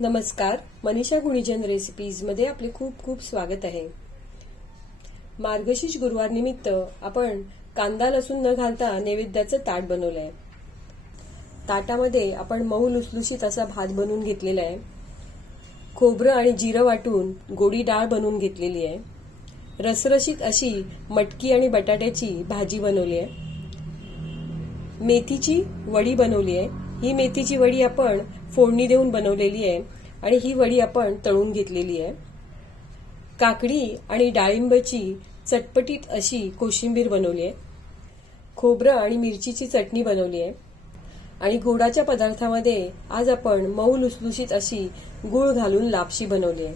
नमस्कार मनीषा गुणीजन रेसिपीजमध्ये आपले खूप खूप स्वागत आहे. मार्गशीर्ष गुरुवार निमित्त आपण कांदा लसूण न घालता नैवेद्याचं ताट बनवलं आहे ताटामध्ये आपण मऊ लुसलुशीत असा भात बनवून घेतलेला आहे. खोबरं आणि जिरं वाटून गोडी डाळ बनवून घेतलेली आहे. रसरशीत अशी मटकी आणि बटाट्याची भाजी बनवली आहे. मेथीची वडी बनवली आहे. ही मेथीची वडी आपण फोडणी देऊन बनवलेली आहे आणि ही वडी आपण तळून घेतलेली आहे. काकडी आणि डाळिंबाची चटपटीत अशी कोशिंबीर बनवली आहे. खोबरं आणि मिरचीची चटणी बनवली आहे. आणि गोडाच्या पदार्थामध्ये आज आपण मऊ लुसलुशीत अशी गुळ घालून लापशी बनवली आहे.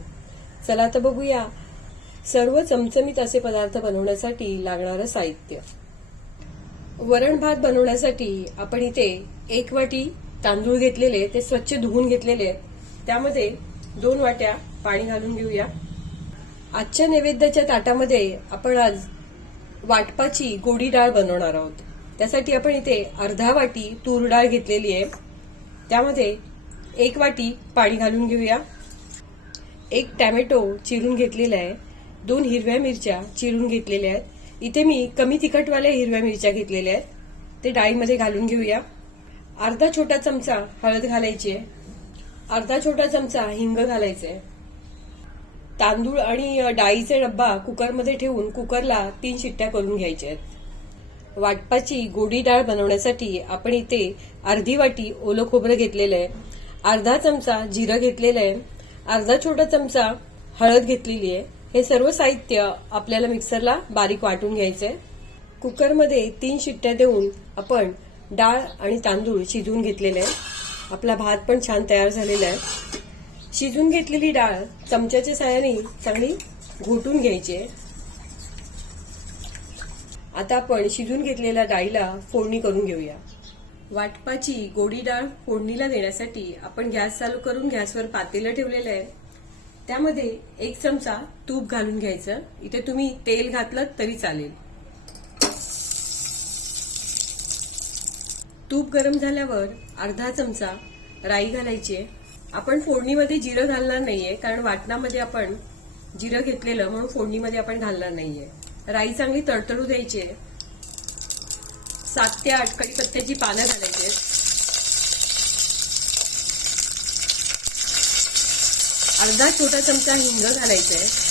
चला तर बघूया. सर्व चमचमीत असे पदार्थ बनवण्यासाठी लागणारं साहित्य. वरण भात बनवण्यासाठी आपण इथे एक वाटी तांदूळ घेतलेले ते स्वच्छ धुवून घेतलेले आहेत. त्यामध्ये दोन वाट्या पाणी घालून घेऊया. आजच्या नैवेद्याच्या ताटामध्ये आपण आज वाटपाची गोडी डाळ बनवणार आहोत. त्यासाठी आपण इथे अर्धा वाटी तूर डाळ घेतलेली आहे. त्यामध्ये एक वाटी पाणी घालून घेऊया. एक टॅमॅटो चिरून घेतलेला आहे. दोन हिरव्या मिरच्या चिरून घेतलेल्या आहेत. इथे मी कमी तिखटवाल्या हिरव्या मिरच्या घेतलेल्या आहेत. ते डाळीमध्ये घालून घेऊया. अर्धा छोटा चमचा हळद घालायची आहे. अर्धा छोटा चमचा हिंग घालायचे तांदूळ आणि डाळीचे डब्बा कुकरमध्ये ठेवून कुकरला तीन शिट्ट्या करून घ्यायच्या आहेत. वाटपाची गोडी डाळ बनवण्यासाठी आपण इथे अर्धी वाटी ओलं खोबरं घेतलेलं आहे. अर्धा चमचा जिरं घेतलेलं आहे. अर्धा छोटा चमचा हळद घेतलेली आहे. हे सर्व साहित्य आपल्याला मिक्सरला बारीक वाटून घ्यायचं आहे कुकरमध्ये तीन शिट्ट्या देऊन आपण डाळ आणि तांदूळ शिजवून घेतलेले आहे आपला भात पण छान तयार झालेला आहे. शिजून घेतलेली डाळ चमच्याच्या साहाय्याने चांगली घोटून घ्यायची आहे. आता आपण शिजून घेतलेल्या डाळीला फोडणी करून घेऊया. वाटपाची गोडी डाळ फोडणीला देण्यासाठी आपण गॅस चालू करून गॅसवर पातेलं ठेवलेलं आहे. त्यामध्ये एक चमचा तूप घालून घ्यायचं. इथे तुम्ही तेल घातलं तरी चालेल. तूप गरम झाल्यावर अर्धा चमचा राई घालायची आहे. आपण फोडणीमध्ये जिरं घालणार नाहीये कारण वाटणामध्ये आपण जिरं घेतलेलं म्हणून फोडणीमध्ये आपण घालणार नाहीये. राई चांगली तडतडू द्यायची आहे. सात ते आठ कडीपत्त्याची पानं घालायची आहेत. अर्धा छोटा चमचा हिंग घालायचा आहे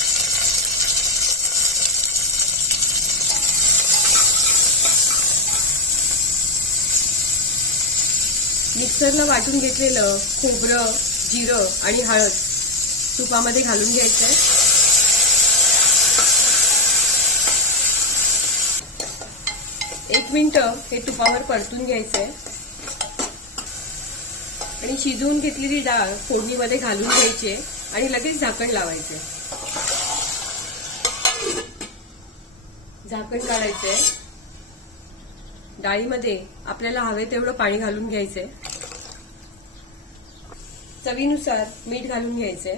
मिक्सरला वाटून घेतलेलं खोबरं जिरं आणि हळद तुपामध्ये घालून घ्यायचं आहे एक मिनटं हे तुपावर परतून घ्यायचंय. आणि शिजवून घेतलेली डाळ फोडणीमध्ये घालून घ्यायची आहे आणि लगेच झाकण लावायचे झाकण काढायचंय. डाळीमध्ये आपल्याला हवे तेवढं पाणी घालून घ्यायचंय. चवीनुसार मीठ घालून घ्यायचंय.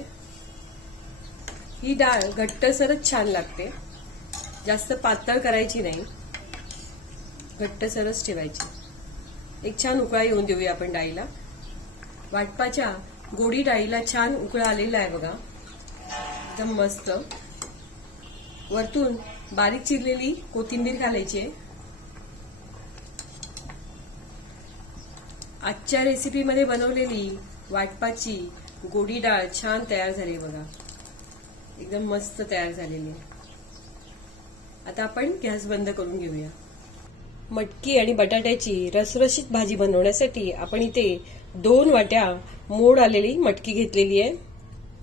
ही डाळ घट्टसरच छान लागते. जास्त पातळ करायची नाही. घट्टसरच ठेवायची. एक छान उकळा येऊन देऊया आपण डाळीला. वाटपाच्या गोडी डाळीला छान उकळा आलेला आहे बघा. एकदम मस्त. वरतून बारीक चिरलेली कोथिंबीर घालायची आहे. आजच्या रेसिपीमध्ये बनवलेली वाटपाची गोडी डाळ छान तयार झाली बघा. एकदम मस्त तयार झालेली आहे. आता आपण गॅस बंद करून घेऊया. मटकी आणि बटाट्याची रसरशीत भाजी बनवण्यासाठी आपण इथे दोन वाट्या मोड आलेली मटकी घेतलेली आहे.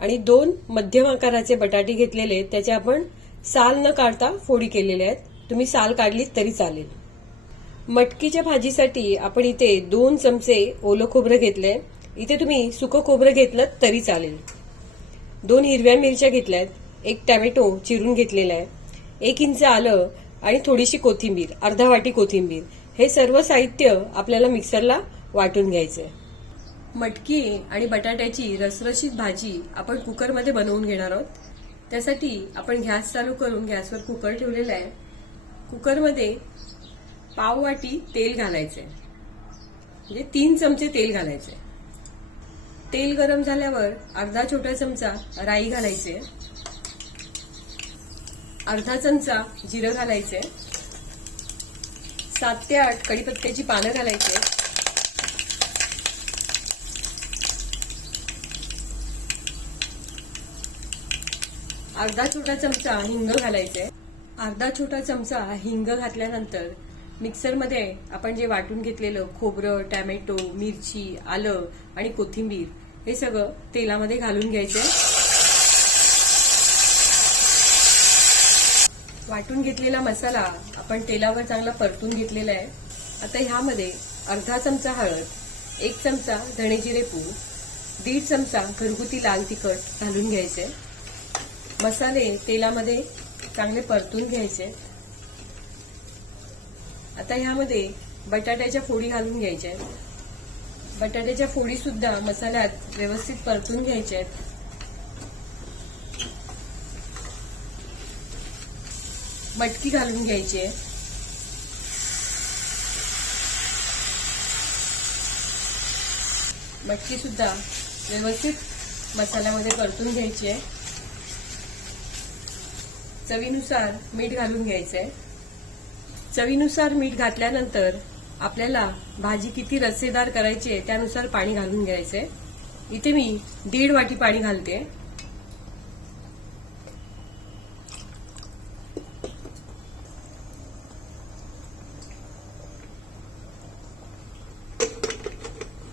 आणि दोन मध्यम आकाराचे बटाटे घेतलेले त्याचे आपण साल न काढता फोडी केलेल्या आहेत. तुम्ही साल काढलीत तरी चालेल. मटकीच्या भाजीसाठी आपण इथे दोन चमचे ओलं खोबरं घेतलंय. इथे तुम्ही सुकं खोबरं घेतलं तरी चालेल. दोन हिरव्या मिरच्या घेतल्यात एक टॅमॅटो चिरून घेतलेला आहे एक इंच आलं आणि थोडीशी कोथिंबीर अर्धा वाटी कोथिंबीर. हे सर्व साहित्य आपल्याला मिक्सरला वाटून घ्यायचंय. मटकी आणि बटाट्याची रसरशीत भाजी आपण कुकरमध्ये बनवून घेणार आहोत. त्यासाठी आपण गॅस चालू करून गॅसवर कुकर ठेवलेला आहे. कुकरमध्ये पाव वाटी तेल घालायचंय. म्हणजे तीन चमचे तेल घालायचे तेल गरम झाल्यावर अर्धा छोटा चमचा राई घालायचे. अर्धा चमचा जिरं घालायचे. सात ते आठ कढीपत्त्याची पानं घालायचे. अर्धा छोटा चमचा हिंग घालायचे. अर्धा छोटा चमचा हिंग घातल्यानंतर मिक्सरमध्ये आपण जे वाटून घेतलेलं खोबरं टॅमॅटो मिरची आलं आणि कोथिंबीर हे सगळं तेलामध्ये घालून घ्यायचे वाटून घेतलेला मसाला आपण तेलावर चांगला परतून घेतलेला आहे. आता ह्यामध्ये अर्धा चमचा हळद एक चमचा धणे जिरे पूड दीड चमचा घरगुती लाल तिखट घालून घ्यायचे मसाले तेलामध्ये चांगले परतून घ्यायचे आता ह्यामध्ये बटाट्याच्या फोडी घालून घ्यायच्या बटाट्याच्या फोडी सुद्धा मसाल्यात व्यवस्थित परतून घ्यायच्या आहेत. मटकी घालून घ्यायची आहे. मटकी सुद्धा व्यवस्थित मसाल्यामध्ये परतून घ्यायची आहे. चवीनुसार मीठ घालून घ्यायचंय चवीनुसार मीठ घातल्यानंतर आपल्याला भाजी किती रस्सेदार करायची आहे त्यानुसार पाणी घालून घ्यायचंय. इथे मी दीड वाटी पाणी घालते.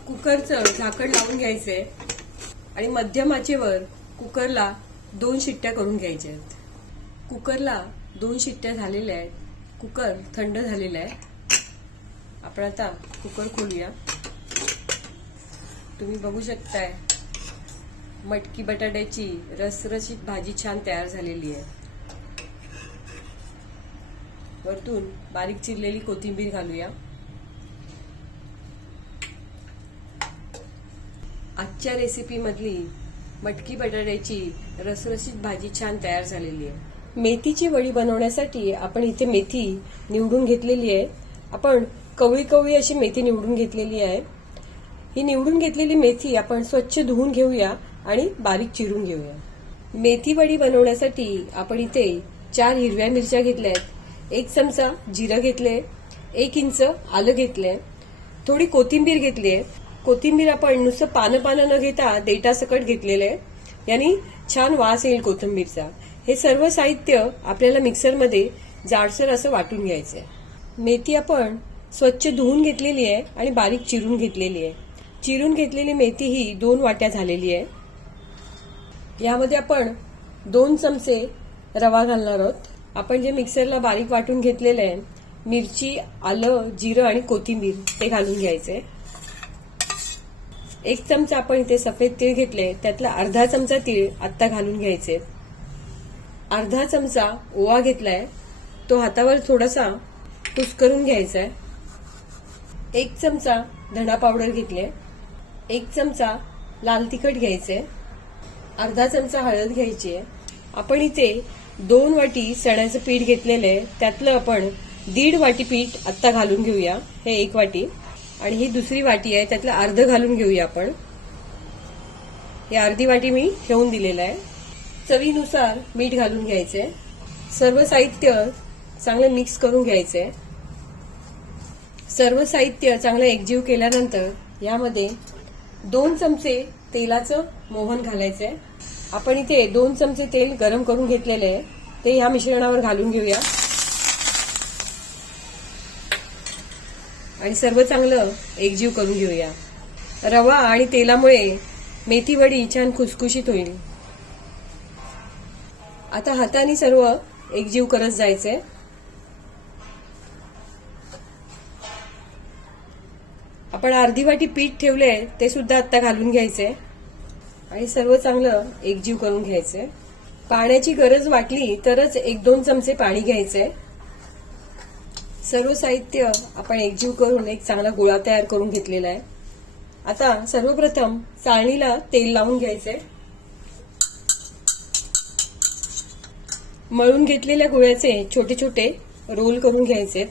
कुकरचं झाकण लावून घ्यायचंय आणि मध्यमाचेवर कुकरला दोन शिट्ट्या करून घ्यायच्या आहेत. कुकरला दोन शिट्ट्या झालेल्या आहेत. कुकर थंड झालेला आहे. आपण आता कुकर खोलूया. तुम्ही बघू शकताय मटकी बटाट्याची रसरशीत भाजी छान तयार झालेली आहे. वरतून बारीक चिरलेली कोथिंबीर घालूया. आजच्या रेसिपीमधली मटकी बटाट्याची रसरशीत भाजी छान तयार झालेली आहे. मेथीची वडी बनवण्यासाठी आपण इथे मेथी निवडून घेतलेली आहे. आपण कवळी कवळी अशी मेथी निवडून घेतलेली आहे. ही निवडून घेतलेली मेथी आपण स्वच्छ धुवून घेऊया आणि बारीक चिरून घेऊया. मेथी वडी बनवण्यासाठी आपण इथे चार हिरव्या मिरच्या घेतल्या आहेत एक चमचा जिरं घेतले एक इंच आलं घेतलंय. थोडी कोथिंबीर घेतली आहे कोथिंबीर आपण नुसतं पानं पानं न घेता देटासकट घेतलेलं आहे. यांनी छान वास येईल कोथिंबीरचा. हे सर्व साहित्य आपल्याला मिक्सरमध्ये जाडसर असं वाटून घ्यायचं आहे मेथी आपण स्वच्छ धुवून घेतलेली आहे आणि बारीक चिरून घेतलेली आहे. चिरून घेतलेली मेथी ही दोन वाट्या झालेली आहे. यामध्ये आपण दोन चमचे रवा घालणार आहोत. आपण जे मिक्सरला बारीक वाटून घेतलेलं आहे मिरची आलं जिरं आणि कोथिंबीर ते घालून घ्यायचे एक चमचा आपण इथे सफेद तीळ घेतले त्यातला अर्धा चमचा तीळ आत्ता घालून घ्यायचे अर्धा चमचा ओवा घेतलाय. तो हातावर थोडासा कुस्करून घ्यायचा आहे एक चमचा धणा पावडर घेतले एक चमचा लाल तिखट घ्यायचंय. अर्धा चमचा हळद घ्यायची आहे आपण इथे दोन वाटी चण्याचं पीठ घेतलेलं आहे त्यातलं आपण दीड वाटी पीठ आत्ता घालून घेऊया. हे एक वाटी. आणि ही दुसरी वाटी आहे. त्यातलं अर्ध घालून घेऊया आपण. ही अर्धी वाटी मी ठेवून दिलेलं आहे चवीनुसार मीठ घालून घ्यायचे. सर्व साहित्य चांगलं मिक्स करून घ्यायचे. सर्व साहित्य चांगलं एकजीव केल्यानंतर यामध्ये दोन चमचे तेलाचं मोहन घालायचंय आपण इथे दोन चमचे तेल गरम करून घेतलेले आहे. ते ह्या मिश्रणावर घालून घेऊया. आणि सर्व चांगलं एकजीव करून घेऊया. रवा आणि तेलामुळे मेथी वडी छान खुसखुशीत होईल. आता हाताने सर्व एकजीव करत जायचंय आपण अर्धी वाटी पीठ ठेवले ते सुद्धा आता घालून घ्यायचंय आणि सर्व चांगलं एकजीव करून घ्यायचंय पाण्याची गरज वाटली तरच एक दोन चमचे पाणी घ्यायचंय सर्व साहित्य आपण एकजीव करून एक चांगला गोळा तयार करून घेतलेला आहे. आता सर्वप्रथम चाळणीला तेल लावून घ्यायचंय मळून घेतलेल्या गुळ्याचे छोटे छोटे रोल करून घ्यायचे.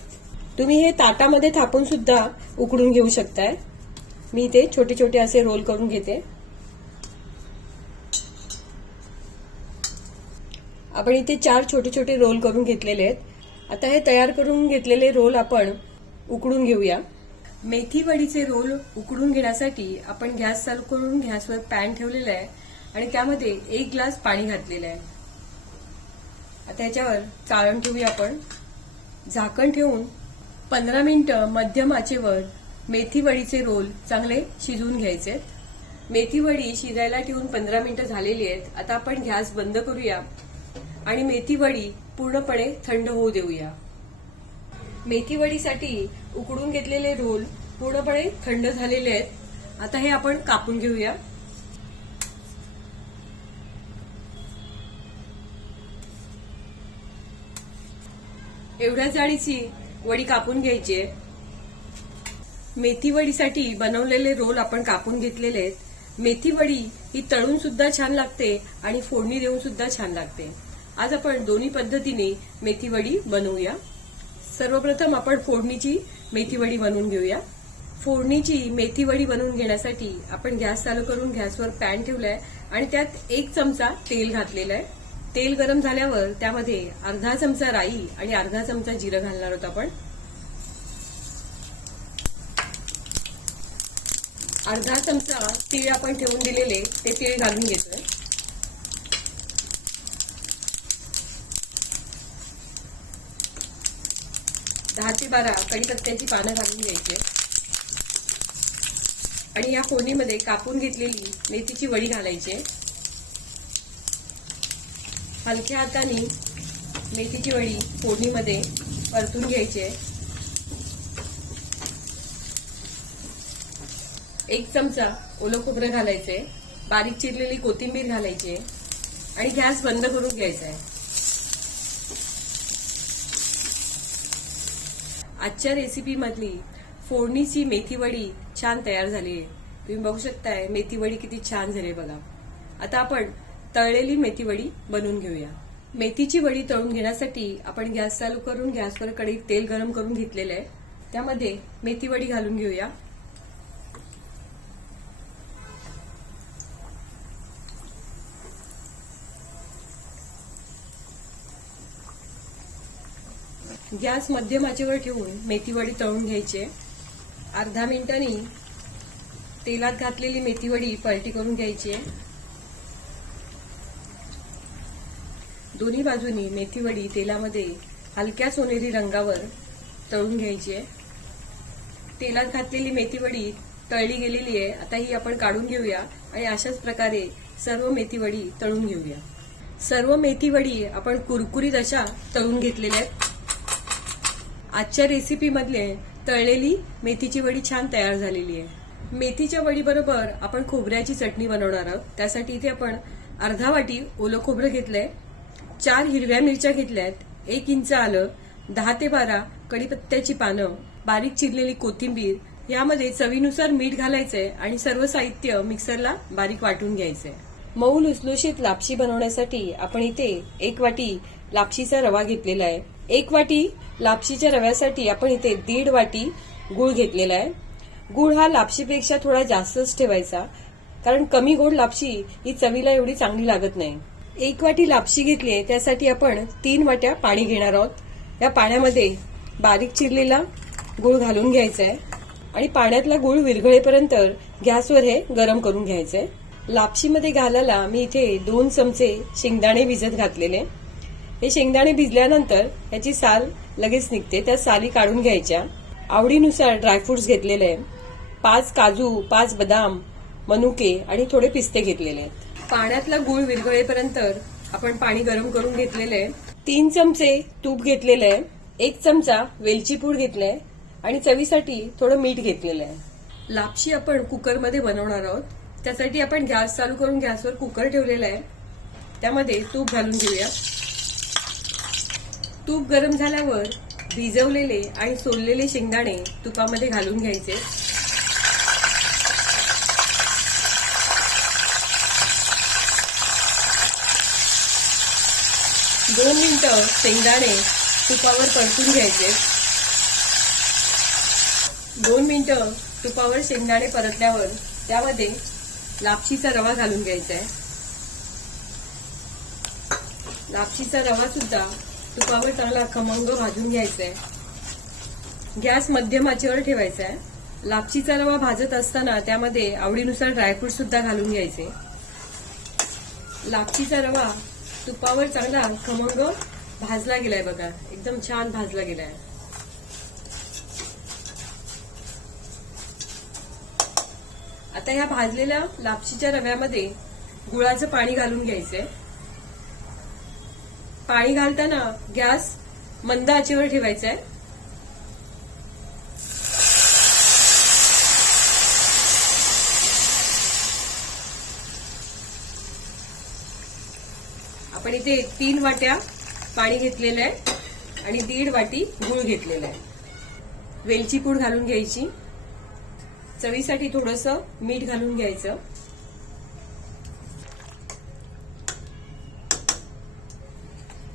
तुम्ही हे ताटामध्ये थापून सुद्धा उकडून घेऊ शकताय. मी ते छोटे छोटे असे रोल करून घेते. आपण इथे चार छोटे छोटे रोल करून घेतलेले आहेत. आता हे तयार करून घेतलेले रोल आपण उकडून घेऊया. मेथी वडीचे रोल उकडून घेण्यासाठी आपण गॅस चालू करून गॅसवर पॅन ठेवलेला आहे आणि त्यामध्ये एक ग्लास पाणी घातलेलं आहे. आता याच्यावर चाळण ठेवूया आपण. झाकण ठेवून पंधरा मिनिटं मध्यम आचेवर मेथी वडीचे रोल चांगले शिजवून घ्यायचे मेथी वडी शिजायला ठेवून पंधरा मिनिटं झालेली आहेत. आता आपण गॅस बंद करूया आणि मेथी वडी पूर्णपणे थंड होऊ देऊया. मेथी वडीसाठी उकडून घेतलेले रोल पूर्णपणे थंड झालेले आहेत. आता हे आपण कापून घेऊया. एवढ्या जाळीची वडी कापून घ्यायची आहे. मेथी वडीसाठी बनवलेले रोल आपण कापून घेतलेले आहेत. मेथी वडी ही तळून सुद्धा छान लागते आणि फोडणी देऊन सुद्धा छान लागते. आज आपण दोन्ही पद्धतीने मेथी वडी बनवूया. सर्वप्रथम आपण फोडणीची मेथी वडी बनवून घेऊया. फोडणीची मेथी वडी बनवून घेण्यासाठी आपण गॅस चालू करून गॅसवर पॅन ठेवलाय आणि त्यात एक चमचा तेल घातलेला आहे. तेल गरम झाल्यावर त्यामध्ये अर्धा चमचा राई आणि अर्धा चमचा जिरं घालणार आहोत आपण. अर्धा चमचा तीळ आपण ठेवून दिलेले ते तीळ घालून घेतोय. दहा ते बारा कढीपत्त्याची पानं घालून घ्यायचे. आणि या फोडणीमध्ये कापून घेतलेली मेथीची वडी घालायची. हलक्या हाताने मेथीची वडी फोडणीमध्ये परतून घ्यायची. एक चमचा ओलं खोबरं घालायचंय बारीक चिरलेली कोथिंबीर घालायची आणि गॅस बंद करून घ्यायचा आहे. आजच्या रेसिपीमधली फोडणीची मेथी वडी छान तयार झाली आहे. तुम्ही बघू शकताय मेथी वडी किती छान झाली आहे बघा. आता आपण तळलेली मेथी वडी बनवून घेऊया. मेथीची वडी तळून घेण्यासाठी आपण गॅस चालू करून गॅसवर कढईत तेल गरम करून घेतलेलं आहे. त्यामध्ये मेथी वडी घालून घेऊया. गॅस मध्यम आचेवर ठेवून मेथी वडी तळून घ्यायची अर्धा मिनिटांनी तेलात घातलेली मेथी वडी पलटी करून घ्यायची दोन्ही बाजूनी मेथीवडी तेलामध्ये हलक्या सोनेरी रंगावर तळून घ्यायची आहे. तेलात घातलेली मेथी वडी तळली गेलेली आहे. आता ही आपण काढून घेऊया आणि अशाच प्रकारे सर्व मेथीवडी तळून घेऊया. सर्व मेथी वडी आपण कुरकुरीत अशा तळून घेतलेल्या आहेत. आजच्या रेसिपीमधले तळलेली मेथीची वडी छान तयार झालेली आहे. मेथीच्या वडीबरोबर आपण खोबऱ्याची चटणी बनवणार आहोत. त्यासाठी इथे आपण अर्धा वाटी ओलं खोबरं घेतलंय. चार हिरव्या मिरच्या घेतल्यात. एक इंच आलं दहा ते बारा कडीपत्त्याची पानं बारीक चिरलेली कोथिंबीर यामध्ये चवीनुसार मीठ घालायचंय आणि सर्व साहित्य मिक्सरला बारीक वाटून घ्यायचंय. मऊ लुसलुशीत लापशी बनवण्यासाठी आपण इथे एक वाटी लापशीचा रवा घेतलेला आहे. एक वाटी लापशीच्या रव्यासाठी आपण इथे दीड वाटी गुळ घेतलेला आहे. गुळ हा लापशीपेक्षा थोडा जास्तच ठेवायचा कारण कमी गोड लापशी ही चवीला एवढी चांगली लागत नाही. एक वाटी लापशी घेतली आहे त्यासाठी आपण तीन वाट्या पाणी घेणार आहोत. या पाण्यामध्ये बारीक चिरलेला गुळ घालून घ्यायचा आहे आणि पाण्यातला गुळ विरघळेपर्यंत गॅसवर हे गरम करून घ्यायचं आहे. लापशीमध्ये घालायला मी इथे दोन चमचे शेंगदाणे भिजत घातलेले हे शेंगदाणे भिजल्यानंतर याची साल लगेच निघते. त्या साली काढून घ्यायच्या. आवडीनुसार ड्रायफ्रुट्स घेतलेले आहे. पाच काजू पाच बदाम मनुके आणि थोडे पिस्ते घेतलेले आहेत. पाण्यातला गुळ विरघळेपर्यंत आपण पाणी गरम करून घेतलेलं आहे. तीन चमचे तूप घेतलेलं आहे. एक चमचा वेलची पूड घेतलाय आणि चवीसाठी थोडं मीठ घेतलेलं आहे. लापशी आपण कुकरमध्ये बनवणार आहोत. त्यासाठी आपण गॅस चालू करून गॅसवर कुकर ठेवलेला आहे. त्यामध्ये तूप घालून घेऊया. तूप गरम झाल्यावर भिजवलेले आणि सोललेले शेंगदाणे तुपामध्ये घालून घ्यायचे. दोन मिनटं शेंगदाणे तुपावर परतून घ्यायचे. दोन मिनटं तुपावर शेंगदाणे परतल्यावर त्यामध्ये लापशीचा रवा घालून घ्यायचा आहे. लापशीचा रवा सुद्धा तुपावर चांगला खमंग भाजून घ्यायचा आहे. गॅस मध्यम आचेवर ठेवायचा आहे. लापशीचा रवा भाजत असताना त्यामध्ये आवडीनुसार ड्रायफ्रूट सुद्धा घालून घ्यायचे. लापशीचा रवा तुपावर चांगला खमंग भाजला गेलाय बघा. एकदम छान भाजला गेलाय. आता ह्या भाजलेल्या लापशीच्या रव्यामध्ये गुळाचं पाणी घालून घ्यायचंय. पाणी घालताना गॅस मंद आचेवर ठेवायचा आहे आपण इथे तीन वाट्या पाणी घेतलेलं आहे आणि दीड वाटी गुळ घेतलेला आहे. वेलची पूड घालून घ्यायची. चवीसाठी थोडस मीठ घालून घ्यायचं.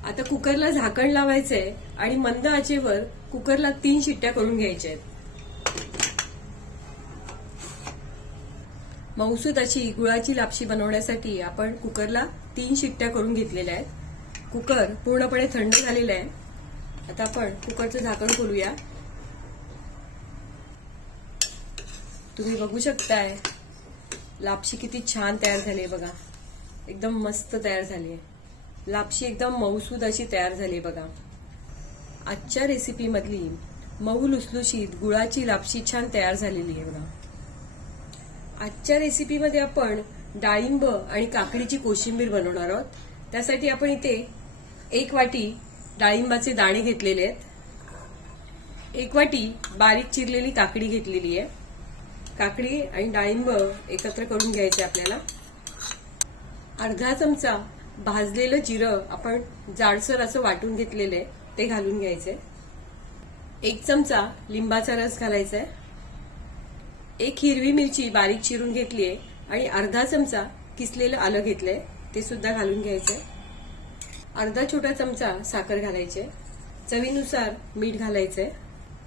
आता कुकरला झाकण लावायचंय आणि मंद आचेवर कुकरला तीन शिट्ट्या करून घ्यायच्या आहेत मौसूद अशी गुळाची लापशी बनवण्यासाठी आपण कुकरला तीन शिट्ट्या करून घेतलेल्या आहेत. कुकर पूर्णपणे थंड झालेला आहे. आता आपण कुकरचं झाकण खोलूया. तुम्ही बघू शकताय लापशी किती छान तयार झाली आहे बघा. एकदम मस्त तयार झाली आहे. लापशी एकदम मऊसूद अशी तयार झाली आहे बघा. आजच्या रेसिपीमधली मऊ लुसलुशीत गुळाची लापशी छान तयार झालेली आहे बघा. आजच्या रेसिपीमध्ये आपण डाळिंब आणि काकडीची कोशिंबीर बनवणार आहोत. त्यासाठी आपण इथे एक वाटी डाळिंबाचे दाणे घेतलेले आहेत. एक वाटी बारीक चिरलेली काकडी घेतलेली आहे. काकडी आणि डाळिंब एकत्र करून घ्यायचे आपल्याला. अर्धा चमचा भाजलेलं जिरं आपण जाडसर असं वाटून घेतलेलं आहे ते घालून घ्यायचे. एक चमचा लिंबाचा रस घालायचा आहे. एक हिरवी मिरची बारीक चिरून घेतली आहे आणि अर्धा चमचा किसलेलं आलं घेतलंय ते सुद्धा घालून घ्यायचंय. अर्धा छोटा चमचा साखर घालायचे चवीनुसार मीठ घालायचंय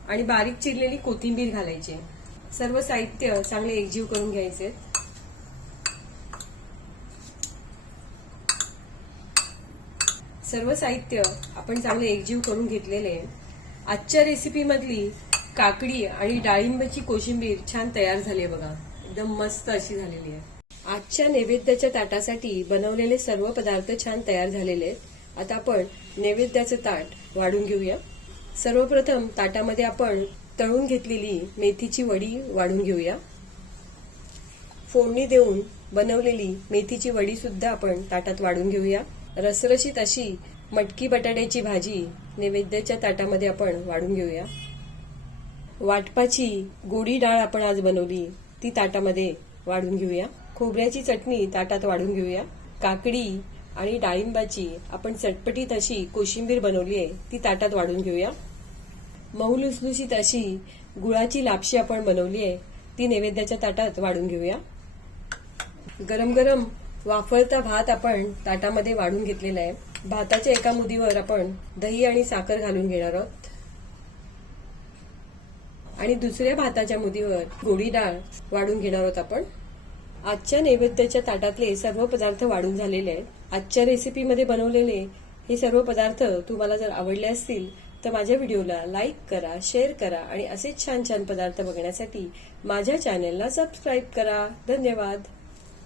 आणि बारीक चिरलेली कोथिंबीर घालायची. सर्व साहित्य चांगले एकजीव करून घ्यायचे सर्व साहित्य आपण चांगले एकजीव करून घेतलेले आहे. आजच्या रेसिपीमधली काकडी आणि डाळिंबाची कोशिंबीर छान तयार झाली आहे बघा. एकदम मस्त अशी झालेली आहे. आजच्या नैवेद्याच्या ताटासाठी बनवलेले सर्व पदार्थ छान तयार झालेले आहेत. आता आपण नैवेद्याचं ताट वाढून घेऊया. सर्वप्रथम ताटामध्ये आपण तळून घेतलेली मेथीची वडी वाढून घेऊया. फोडणी देऊन बनवलेली मेथीची वडी सुद्धा आपण ताटात वाढून घेऊया. रसरशीत अशी मटकी बटाट्याची भाजी नैवेद्याच्या ताटामध्ये आपण वाढून घेऊया. वाटपाची गोडी डाळ आपण आज बनवली. ती ताटामध्ये वाढून घेऊया. खोबऱ्याची चटणी ताटात वाढून घेऊया. काकडी आणि डाळिंबाची आपण चटपटीत अशी कोशिंबीर बनवली आहे ती ताटात वाढून घेऊया. मऊ लुसलुशीत अशी गुळाची लापशी आपण बनवली आहे ती नैवेद्याच्या ताटात वाढून घेऊया. गरम गरम वाफळता भात आपण ताटामध्ये वाढून घेतलेला आहे. भाताच्या एका मुदीवर आपण दही आणि साखर घालून घेणार आहोत. आणि दुसऱ्या भाताच्या मुदीवर गोडी डाळ वाढून घेणार आहोत आपण. आजच्या नैवेद्याच्या ताटातले सर्व पदार्थ वाढून झालेले आहेत. आजच्या रेसिपीमध्ये बनवलेले हे सर्व पदार्थ तुम्हाला जर आवडले असतील तर माझ्या व्हिडिओला लाईक करा शेअर करा आणि असेच छान छान पदार्थ बघण्यासाठी माझ्या चॅनेलला सबस्क्राईब करा. धन्यवाद.